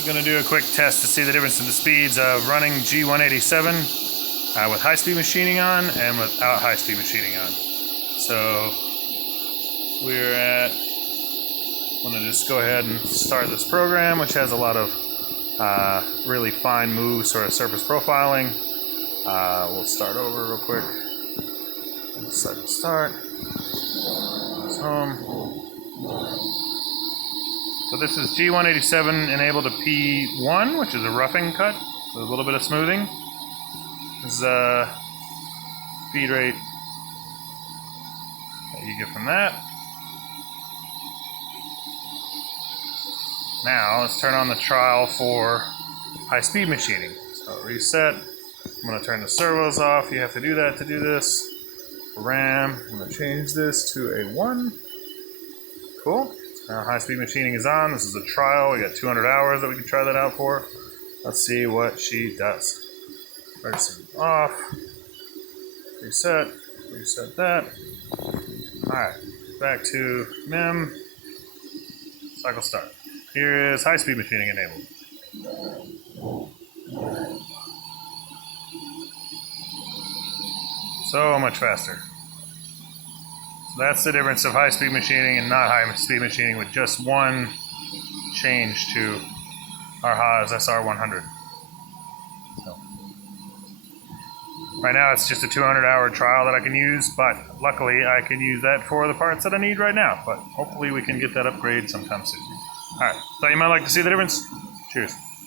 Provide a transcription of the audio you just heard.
We're going to do a quick test to see the difference in the speeds of running G187 with high-speed machining on and without high-speed machining on. So we're at, I'm going to just go ahead and start this program, which has a lot of really fine moves, sort of surface profiling. We'll start over real quick. Set start. Goes home. So this is G187 enabled to P1, which is a roughing cut with a little bit of smoothing. This is a feed rate that you get from that. Now let's turn on the trial for high-speed machining. So reset. I'm going to turn the servos off. You have to do that to do this. RAM, I'm going to change this to a 1. Cool. Now high-speed machining is on. This is a trial. We got 200 hours that we can try that out for. Let's see what she does. Pressing off. Reset. Reset that. Alright. Back to MIM. Cycle start. Here is high-speed machining enabled. So much faster. So that's the difference of high-speed machining and not high-speed machining with just one change to our Haas SR-100. So, right now it's just a 200-hour trial that I can use, but luckily I can use that for the parts that I need right now. But hopefully we can get that upgrade sometime soon. Alright, thought you might like to see the difference. Cheers.